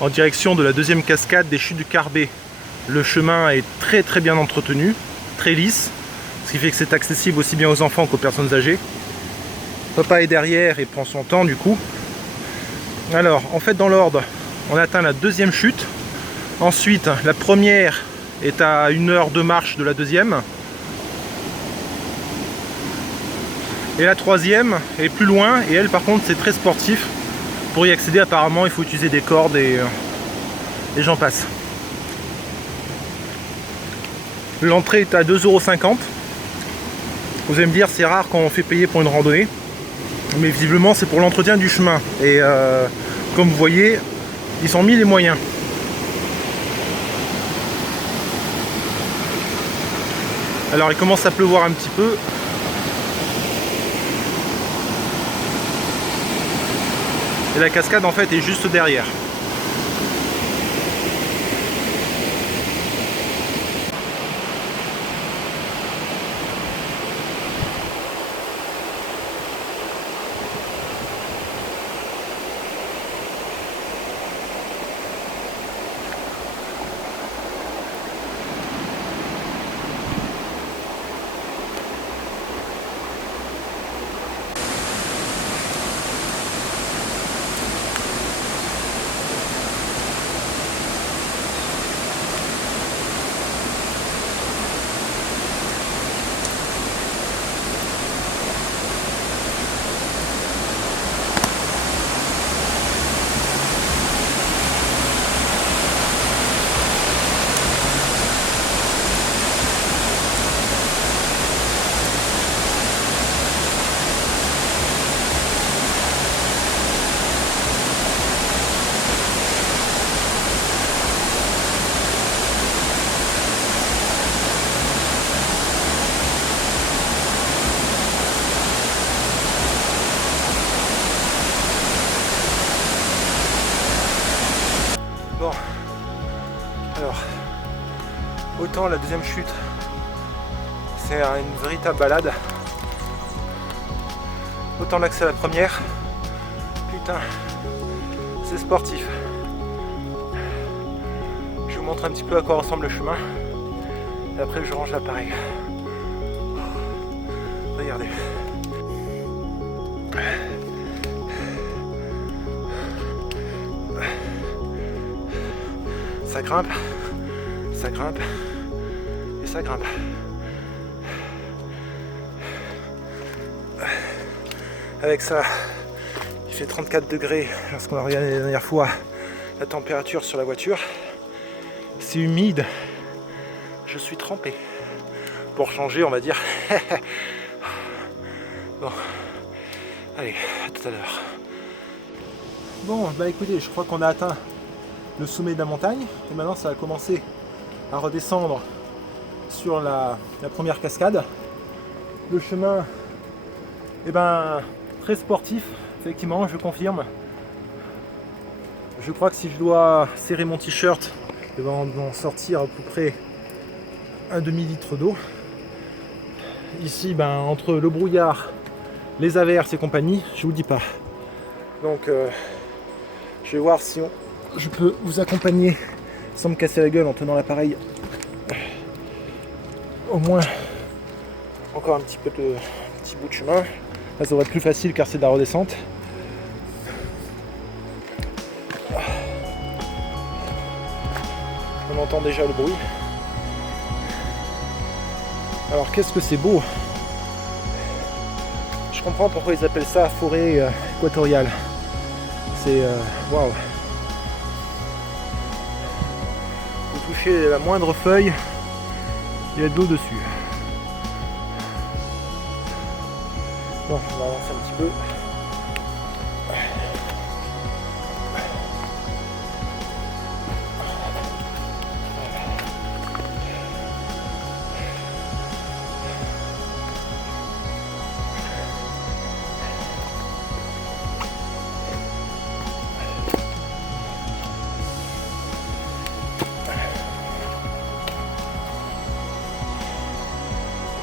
en direction de la deuxième cascade des chutes du Carbet. Le chemin est très bien entretenu, très lisse, ce qui fait que c'est accessible aussi bien aux enfants qu'aux personnes âgées. Papa est derrière et prend son temps du coup. Alors, en fait, dans l'ordre, on atteint la deuxième chute. Ensuite, la première est à 1 heure de marche de la deuxième. Et la troisième est plus loin, et elle, par contre, c'est très sportif. Pour y accéder, apparemment, il faut utiliser des cordes et j'en passe. L'entrée est à 2,50 €. Vous allez me dire, c'est rare quand on fait payer pour une randonnée. Mais visiblement, c'est pour l'entretien du chemin. Et comme vous voyez, ils ont mis les moyens. Alors, il commence à pleuvoir un petit peu. Et la cascade, en fait, est juste derrière. Bon, alors, autant la deuxième chute, c'est une véritable balade, autant l'accès à la première, putain, c'est sportif. Je vous montre un petit peu à quoi ressemble le chemin, et après je range l'appareil. Regardez. Ça grimpe, et ça grimpe. Avec ça, il fait 34 degrés lorsqu'on a regardé la dernière fois la température sur la voiture. C'est humide, je suis trempé. Pour changer, on va dire. Bon, allez, à tout à l'heure. Bon, bah écoutez, je crois qu'on a atteint le sommet de la montagne et maintenant ça va commencer à redescendre sur la première cascade. Le chemin est très sportif, effectivement, je confirme. Je crois que si je dois serrer mon t-shirt, il va en sortir à peu près un demi-litre d'eau. Ici, entre le brouillard, les averses et compagnie, je vous dis pas. Donc je vais voir si je peux vous accompagner sans me casser la gueule en tenant l'appareil. Au moins encore un petit bout de chemin. Là ça va être plus facile car c'est de la redescente. On entend déjà le bruit. Alors qu'est-ce que c'est beau! Je comprends pourquoi ils appellent ça forêt équatoriale. C'est waouh! Vous touchez la moindre feuille, il y a de l'eau dessus. Bon, on va avancer un petit peu.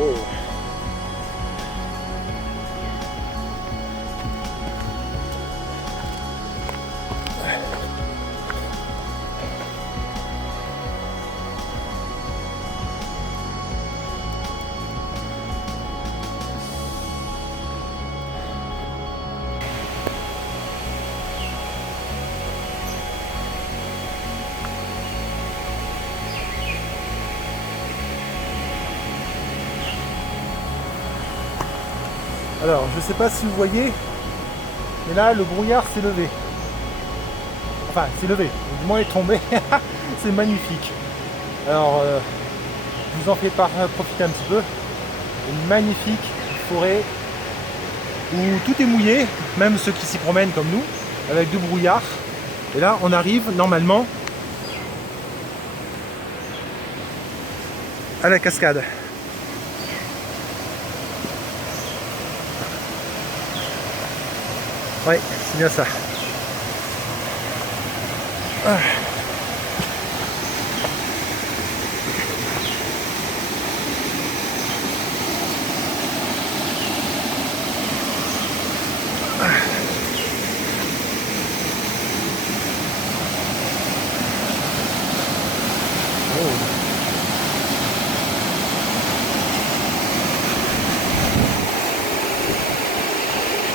Oh. Alors, je sais pas si vous voyez, mais là, le brouillard s'est levé. Enfin, s'est levé, du moins est tombé. C'est magnifique. Alors, je vous en fais profiter un petit peu. Une magnifique forêt où tout est mouillé, même ceux qui s'y promènent comme nous, avec du brouillard. Et là, on arrive normalement à la cascade. Ouais, c'est bien ça. Ah.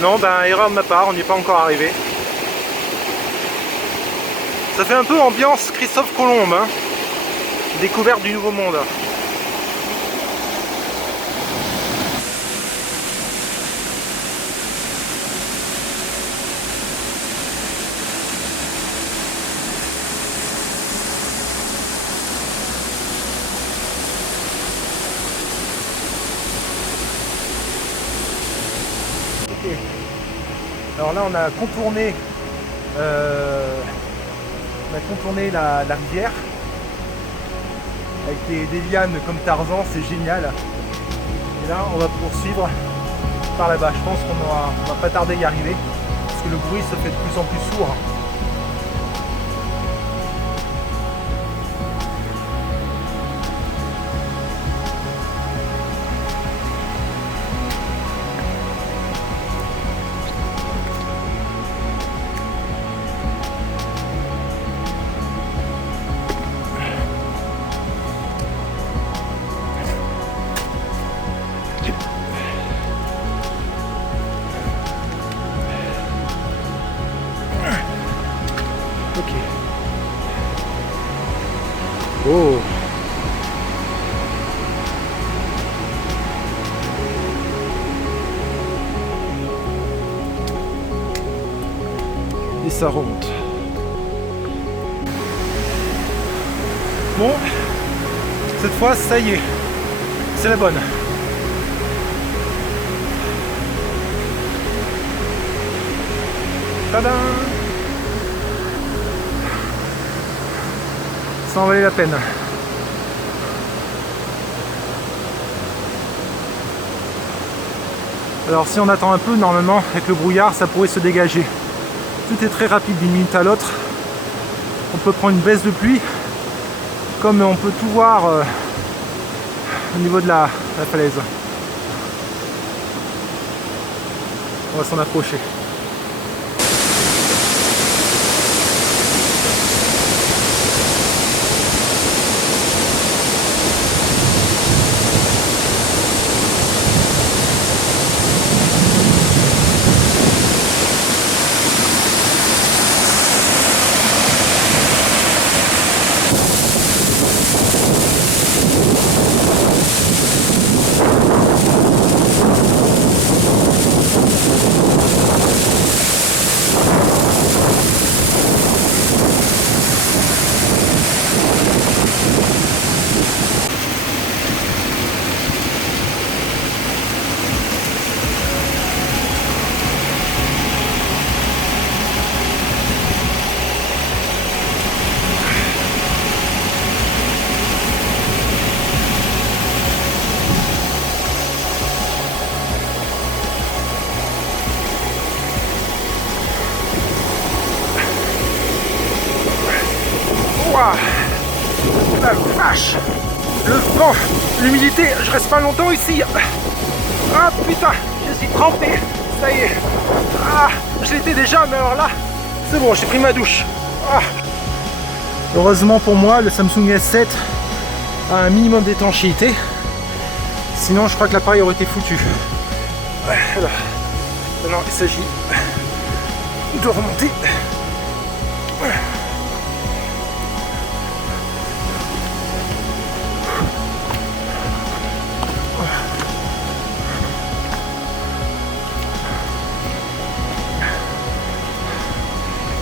Non, ben erreur de ma part, on n'y est pas encore arrivé. Ça fait un peu ambiance Christophe Colomb, hein. Découverte du Nouveau Monde. Ok. Alors là, on a contourné la rivière avec des lianes comme Tarzan, c'est génial. Et là, on va poursuivre par là-bas. Je pense qu'on va pas tarder à y arriver parce que le bruit se fait de plus en plus sourd. Ok. Oh. Et ça remonte. Bon, cette fois, ça y est, c'est la bonne. Tadam! Ça en valait la peine. Alors si on attend un peu, normalement, avec le brouillard, ça pourrait se dégager. Tout est très rapide d'une minute à l'autre. On peut prendre une baisse de pluie, comme on peut tout voir au niveau de la falaise. On va s'en approcher. La vache! Le vent, l'humidité, je reste pas longtemps ici. Ah putain, je suis trempé. Ça y est. Ah, je l'étais déjà, mais alors là, c'est bon, j'ai pris ma douche. Ah. Heureusement pour moi, le Samsung S7 a un minimum d'étanchéité. Sinon, je crois que l'appareil aurait été foutu. Alors, maintenant, il s'agit de remonter.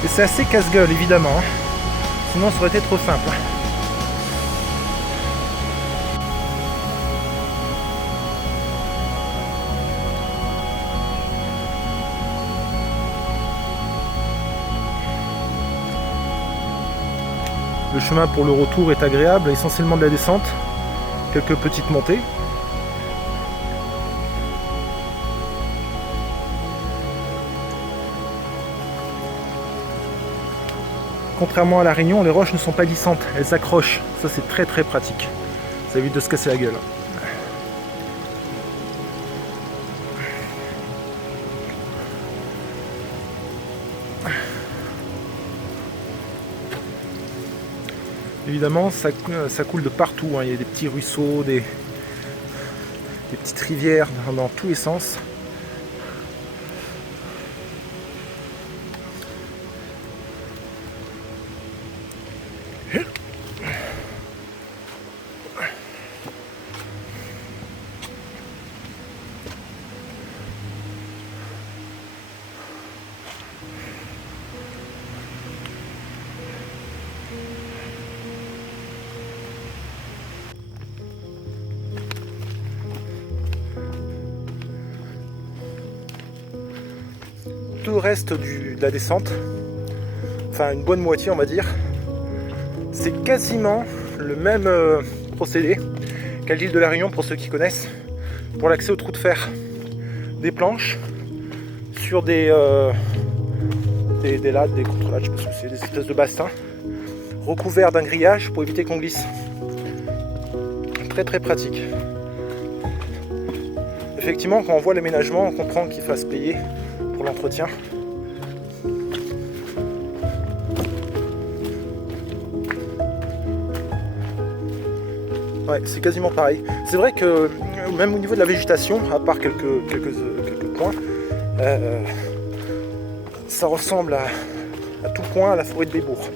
Et c'est assez casse-gueule évidemment, hein. Sinon ça aurait été trop simple. Le chemin pour le retour est agréable, essentiellement de la descente, quelques petites montées. Contrairement à La Réunion, les roches ne sont pas glissantes, elles s'accrochent. Ça c'est très très pratique. Ça évite de se casser la gueule. Évidemment, ça coule de partout, hein. Il y a des petits ruisseaux, des petites rivières dans tous les sens. Tout le reste de la descente, enfin une bonne moitié on va dire, c'est quasiment le même procédé qu'à l'île de la Réunion pour ceux qui connaissent, pour l'accès au trou de fer. Des planches sur des lattes, des contre-lattes, parce que c'est des espèces de bassins, recouverts d'un grillage pour éviter qu'on glisse. Très très pratique. Effectivement, quand on voit l'aménagement, on comprend qu'il fasse payer pour l'entretien. Ouais, c'est quasiment pareil. C'est vrai que même au niveau de la végétation, à part quelques points, ça ressemble à tout point à la forêt de Bébourg.